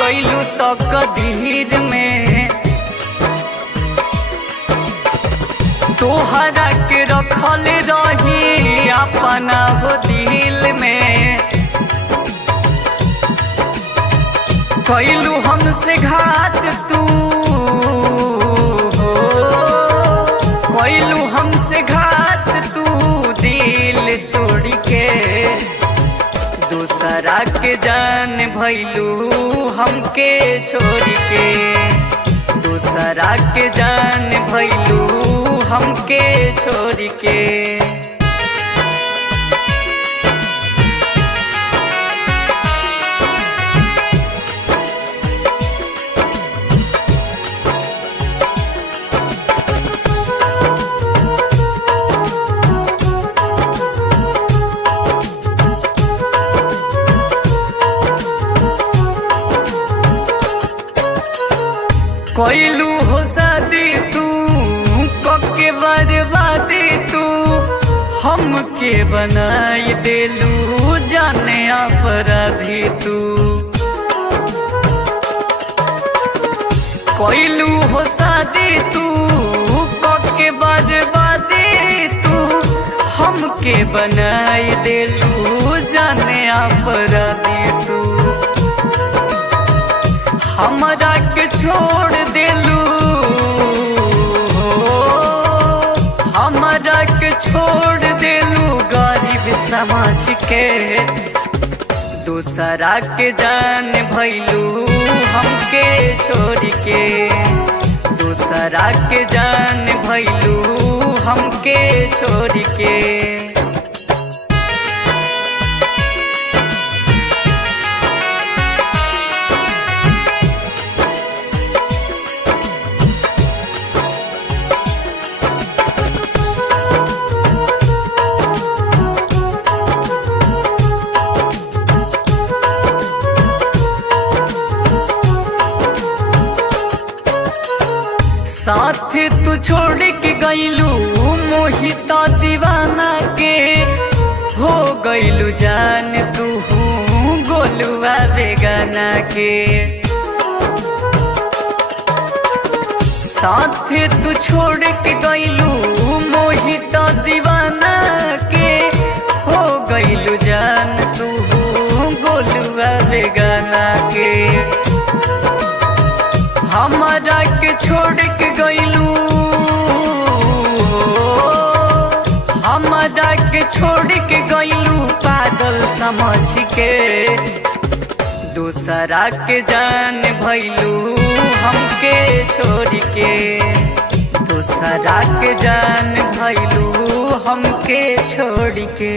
गइलू तकदीर में, तोहरा के रखल रही अपना हो दिल में। कैलू हमसे घात तू हो, कैलू हमसे घात तू दिल तोड़ के। दूसरा के जान भइलू हमके छोड़ के, दूसरा के जान भइलू हमके छोड़ के। कैलू हो शादी तू कके बर्बादी तू, हमके बनाई देलू जाने अपराधी तू। कैलू हो शादी तू कके बर्बादी तू, हमके बनाई देलू जाने अपराधी तू। हमरा के छोड़ देलू, हमरा के छोड़ देलू गरीब समझ के। दूसरा के जान भइलू हमके छोड़ के, दूसरा के जान भइलू हमके छोड़ के। साथ तू छोड़ के गइलू मोहिता दीवाना के, हो गइलू जान तू गोलुआ बेगाना के। साथ तू छोड़ के गइलू मोहिता दीवाना के, हो गइलू जान तू गोलुआ बेगाना के। हमरा के छोड़ के गइलू, हमरा के छोड़ के गइलू पागल समझ के। दूसरा के जान भइलू हमके छोड़ के, दूसरा के जान भइलू हमके छोड़ के।